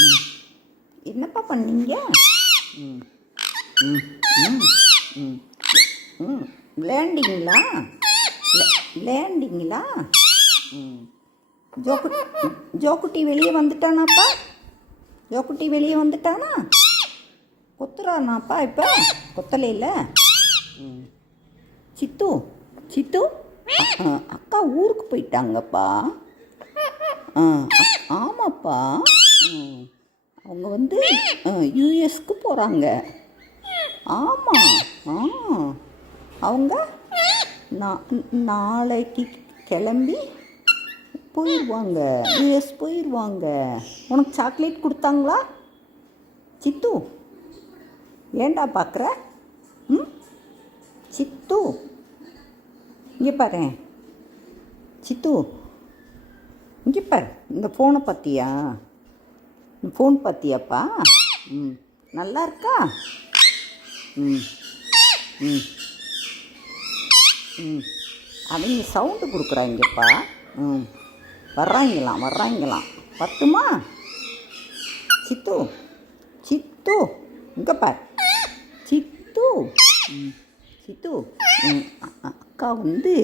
ம் என்னப்பா பண்ணீங்க? ம் ம் ம் ம் ம் விளையாண்டிங்களா? விளையாண்டிங்களா? ம் ஜோக்கு ஜோக்குட்டி வெளியே வந்துட்டானாப்பா? ஜோக்குட்டி வெளியே வந்துட்டானா? கொத்துறானாப்பா இப்போ? கொத்தலையில். ம் சித்து சித்து அக்கா ஊருக்கு போயிட்டாங்கப்பா. ஆ ஆமாப்பா. அவங்க வந்து யூஎஸ்க்கு போகிறாங்க. ஆமாம். ஆ அவங்க நாளைக்கு கிளம்பி போயிடுவாங்க, யூஎஸ் போயிடுவாங்க. உனக்கு சாக்லேட் கொடுத்தாங்களா சித்து? ஏண்டா பார்க்குற? ம் சித்து இங்கே பாரு. சித்து இங்கே பாரு. இந்த ஃபோனை பார்த்தியா? இந்த ஃபோன் பார்த்தியாப்பா? ம் நல்லா இருக்கா? ம் ம் ம் அவங்க சவுண்டு கொடுக்குறாங்கப்பா. ம் வர்றாங்களாம். பத்துமா சித்து? சித்து இங்கே பார். சித்து ம் சித்து அக்கா வந்து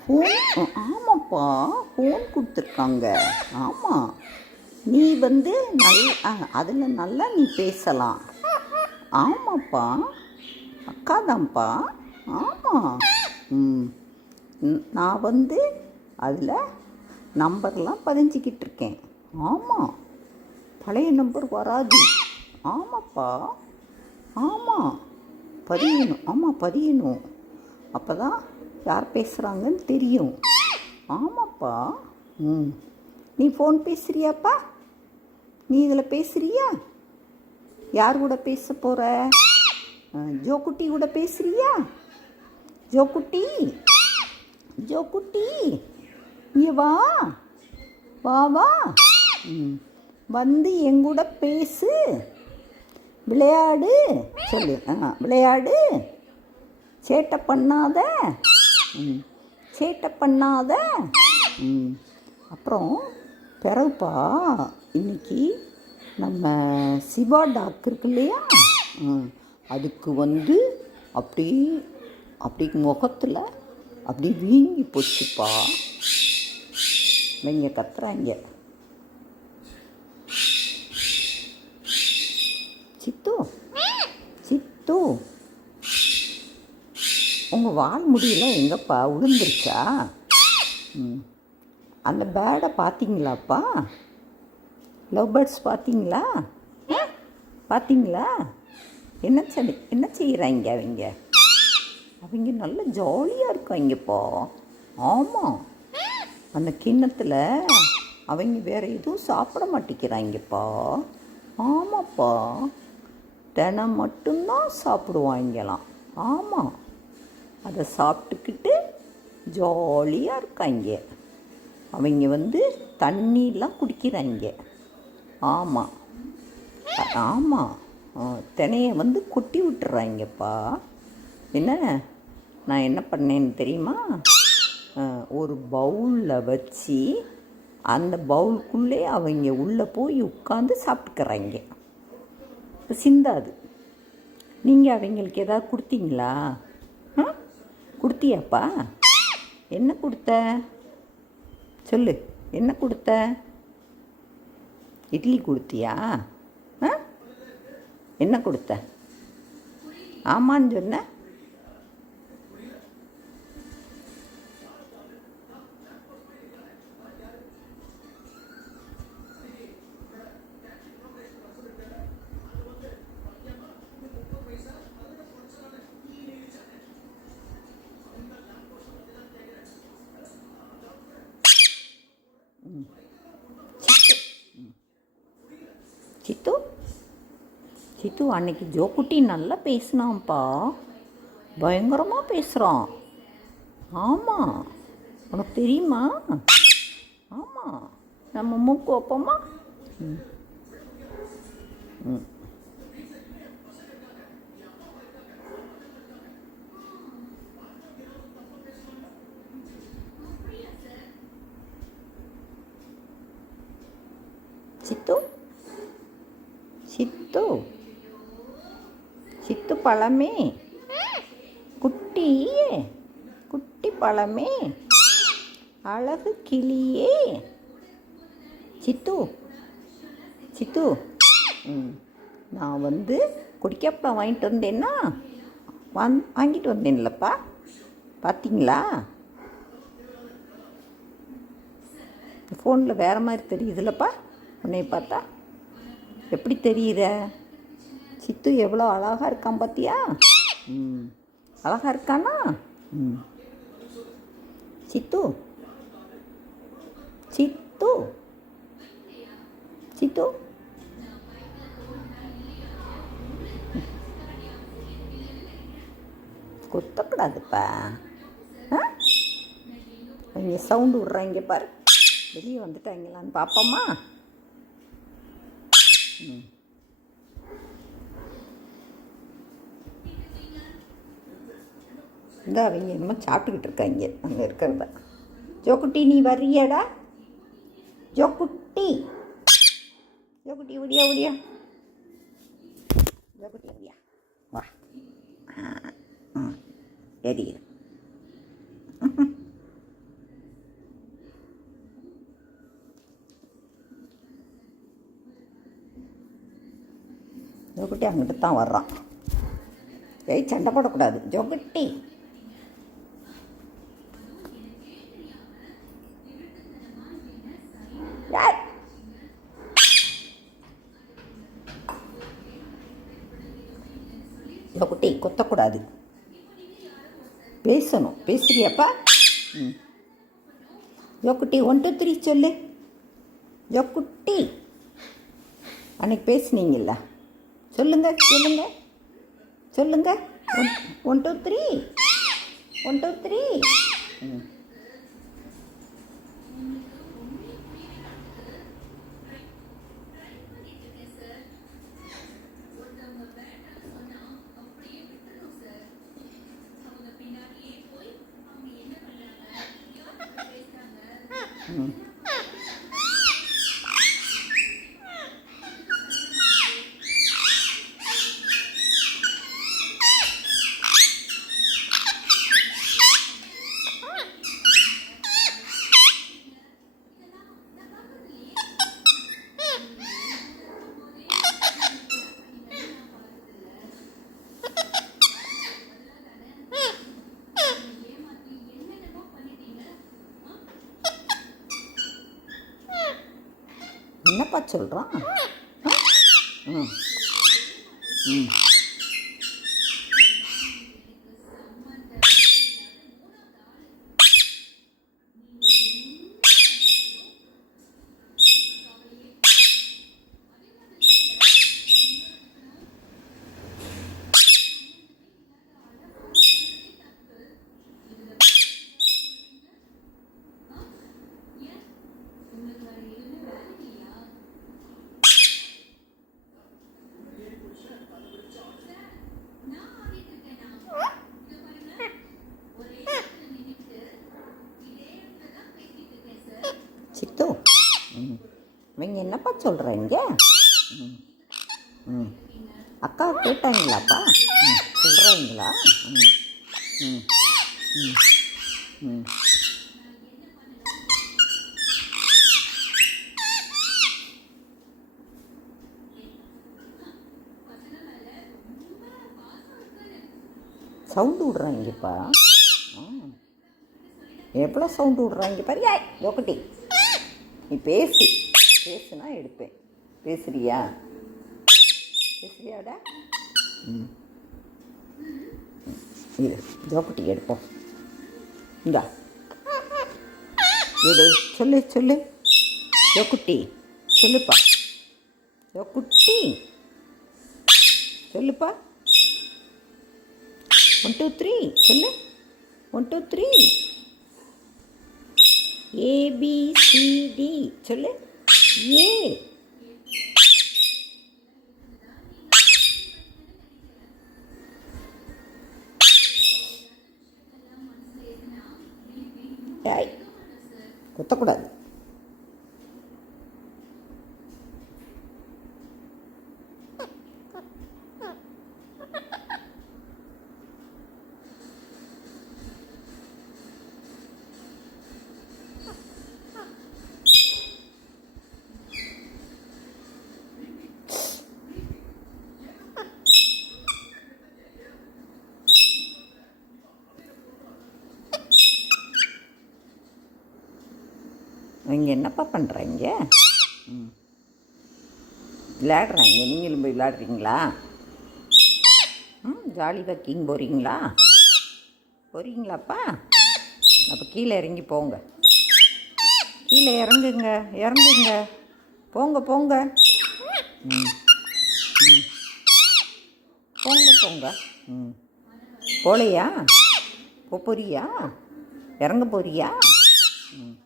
ஃபோன். ஆமாப்பா, ஃபோன் கொடுத்துருக்காங்க. ஆமாம், நீ வந்து அதில் நல்லா நீ பேசலாம். ஆமாப்பா, அக்கா தான்ப்பா. ஆமாம். நான் வந்து அதில் நம்பர்லாம் பதிஞ்சிக்கிட்டு இருக்கேன். ஆமாம், பழைய நம்பர் வராது. ஆமாப்பா. ஆமாம், பதியணும். அப்போ தான் யார் பேசுகிறாங்கன்னு தெரியும். ஆமாப்பா. நீ ஃபோன் பேசுகிறியாப்பா? நீ இதில் பேசுகிறியா? யார் கூட பேச போகிற? ஜோக்குட்டி கூட பேசுகிறியா? ஜோக்குட்டி இங்கே வா வந்து எங்கூட பேசு, விளையாடு. சொல்லு. விளையாடு, சேட்டை பண்ணாத. அப்புறம் பிறகுப்பா, இன்னைக்கு நம்ம சிவா டாக்டர் இருக்கு இல்லையா, அதுக்கு வந்து அப்படி முகத்தில் அப்படி வீங்கி போச்சுப்பா. இங்கே கத்துறாங்க. சித்து உங்கள் வால் முடியெல்லாம் எங்கப்பா விழுந்துருச்சா? அந்த பேர்டை பார்த்தீங்களாப்பா? லவ் பேர்ட்ஸ் பார்த்தீங்களா? என்ன செய்கிறாங்க அவங்க நல்ல ஜாலியாக இருக்காங்கப்பா. ஆமாம், அந்த கிண்ணத்தில் அவங்க வேறு எதுவும் சாப்பிட மாட்டேங்கிறாங்கப்பா. ஆமாப்பா, தினம் மட்டும்தான் சாப்பிடுவாங்களாம். ஆமாம், அதை சாப்பிட்டுக்கிட்டு ஜாலியாக இருக்காங்க. அவங்க வந்து தண்ணியெலாம் குடிக்கிறாங்க. ஆமாம், தினையை வந்து கொட்டி விட்டுறாங்கப்பா. நான் என்ன பண்ணேன்னு தெரியுமா? ஒரு பவுலில் வச்சு அந்த பவுலுக்குள்ளே அவங்க உள்ளே போய் உட்காந்து சாப்பிட்டுக்கிறாங்க. சிந்தாது. நீங்கள் அவங்களுக்கு ஏதாவது கொடுத்தீங்களா? கொடுத்தியாப்பா? என்ன கொடுத்த? சொல்லு, என்ன கொடுத்த? இட்லி கொடுத்தியா? என்ன கொடுத்த? ஆமான்னு சொன்ன. சித்து அன்னைக்கு ஜோக்குட்டி நல்லா பேசினான்ப்பா. பயங்கரமாக பேசுகிறான். ஆமாம், உனக்கு தெரியுமா? ஆமாம், நம்ம மூக்கு வைப்போமா? சித்து சித்து சித்து பழமே, குட்டியே, குட்டி பழமே, அழகு கிளியே. சித்து சித்து நான் குடிக்கப்பழம் வாங்கிட்டு வந்தேன்னா வாங்கிட்டு வந்தேன்லப்பா, பார்த்தீங்களா? ஃபோனில் வேறு மாதிரி தெரியுதுல்லப்பா, உன்னை பார்த்தா எப்படி தெரியுற? சித்து எவ்வளோ அழகாக இருக்கான் பார்த்தியா? அழகாக இருக்கானா? சித்து சித்து சித்து கொத்தக்கூடாதுப்பா. இங்கே சவுண்டு விட்றாங்க பாரு, வெளியே வந்துட்டாங்களான்னு பார்ப்போமா? இந்த அவங்க என்னமோ சாப்பிட்டுக்கிட்டு இருக்காங்க அங்கே இருக்கிறத. ஜோக்குட்டி நீ வர்றியாடா? ஜோக்குட்டி ஜோக்குட்டி ஒடியா ஒடியா, ஜோக்குட்டி ஒடியா வா. எரியுது. ஜோக்குட்டி அங்கிட்டு தான் வர்றான். ஏய் சண்டை போடக்கூடாது ஜோக்குட்டி. ஜோக்குட்டி கொத்தக்கூடாது, பேசணும். பேசுறியாப்பா? ஜோக்குட்டி 1 2 3 சொல்லு. ஜோக்குட்டி அன்னைக்கு பேசுனீங்கல்ல, சொல்லுங்க சொல்லுங்க சொல்லுங்க. 1 2 3 1 2 3. என்னப்பா சொல்கிறான்? சித்து இவங்க என்னப்பா சொல்கிறீங்க? அக்கா கேட்டாங்களாப்பா? சொல்கிறீங்களா? சவுண்டு விட்றாங்கப்பா. எவ்வளோ சவுண்டு விட்றாங்க பாரு. ஜோக்குட்டி நீ பேசுனா எடுப்பேன். பேசுறியாடா? இது ஜோக்குட்டி எடுப்போம். இந்தா எடு, சொல்லு ஜோக்குட்டி சொல்லுப்பா. ஜோக்குட்டி சொல்லுப்பா. 1 2 3 சொல்லு. 1 2 3 ABCD சொல்லு. ஏ குத்தக்கூடாது. இங்கே என்னப்பா பண்ணுறாங்க? ம், விளையாடுறாங்க. நீங்களும் போய் விளையாடுறீங்களா? ம், ஜாலி வாக்கிங் போகிறீங்களாப்பா? அப்போ கீழே இறங்கி போங்க. கீழே இறங்குங்க. போங்க. ம் ம் போங்க. ம், போகலையா? போறியா? இறங்க போறியா? ம்,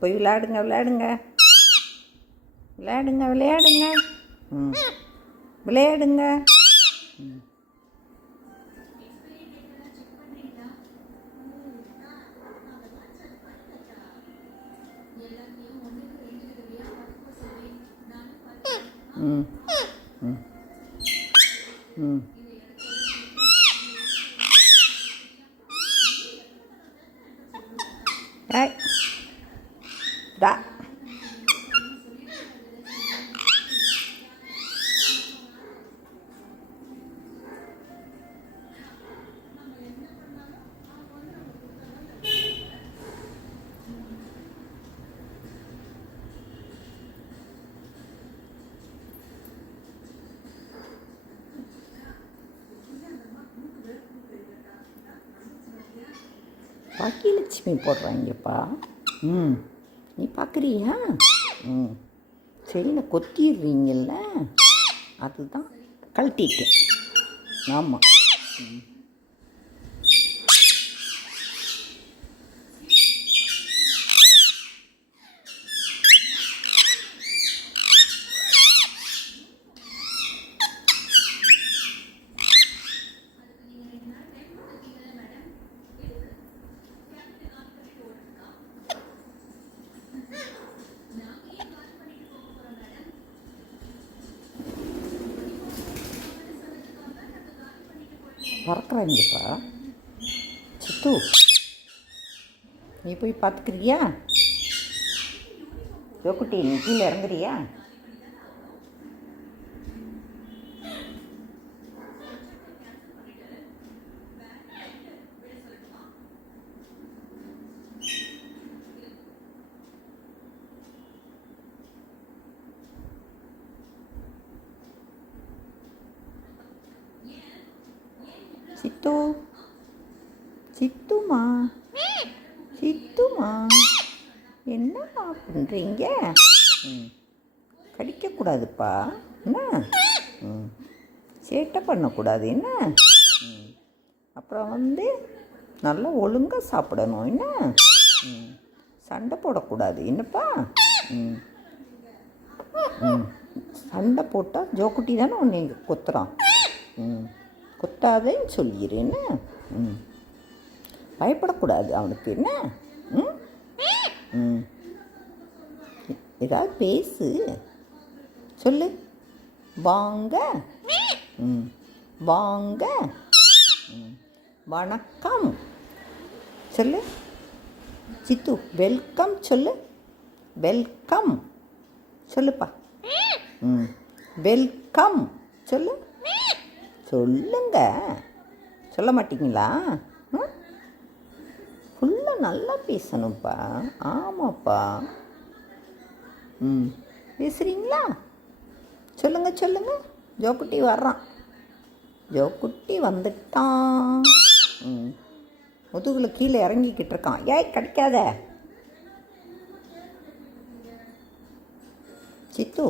போய் விளையாடுங்க. ம், விளையாடுங்க. ம், ம், ம், ம். ஏய், டா. பாக்கியலட்சுமி போடுறாங்கப்பா. ம், நீ பார்க்குறியா? ம், செடியில் கொத்திடுறீங்கல்ல, அதுதான் கழட்டிட்டேன். ஆமாம். ம், பறக்குறாங்கப்பா. சித்து, நீ போய் பார்த்துக்கிறியா? ஜோக்குட்டி, நீ கீழே இறங்குறியா? சித்துமா என்னம்மா பண்ணுறீங்க? ம், கடிக்கக்கூடாதுப்பா. என்ன? ம், சேட்டை பண்ணக்கூடாது. என்ன? ம், அப்புறம் நல்லா ஒழுங்காக சாப்பிடணும். என்ன? ம், சண்டை போடக்கூடாது. என்னப்பா? ம், ம், சண்டை போட்டால் ஜோக்குட்டி தானே உன்னை கொத்துறான். ம், கொத்தாதேன்னு சொல்லிடு. என்ன? ம், பயப்படக்கூடாது அவனுக்கு. என்ன? ம், ம், ஏதாவது பேசு. சொல்லு. வாங்க. ம், வாங்க. ம், வணக்கம் சொல்லு. சித்து, வெல்கம் சொல்லு. வெல்கம் சொல்லுப்பா. ம், வெல்கம் சொல்லு. சொல்லுங்க. சொல்ல மாட்டீங்களா? ம், ஃபுல்லாக நல்லா பேசணும்ப்பா. ஆமாப்பா. ம், பேசுகிறீங்களா? சொல்லுங்க. ஜோக்குட்டி வர்றான். ஜோக்குட்டி வந்துட்டான். ம், முதுகில் கீழே இறங்கிக்கிட்டு இருக்கான். ஏய், கடிக்காத. சித்து.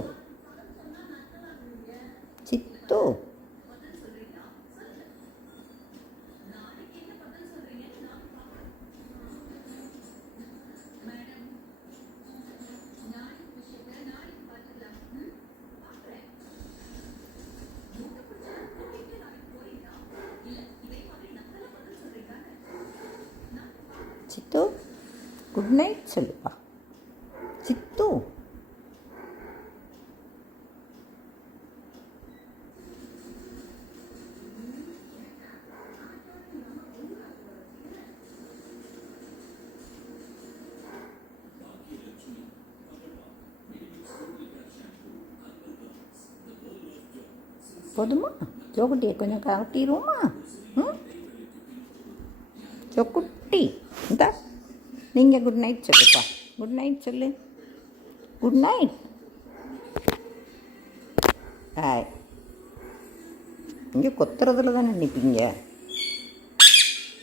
சித்து, குட் நைட் சொல்லுப்பா. சித்து. போதுமா? ஜோக்குட்டியை கொஞ்சம் கட்டிடுவோமா? ம், ஜோக்குட்டி, இந்த நீங்கள் குட் நைட் சொல்லுப்பா. குட் நைட் சொல்லு. Good night. ஹாய். இங்கே கொத்துறதுல தானே நிற்பீங்க.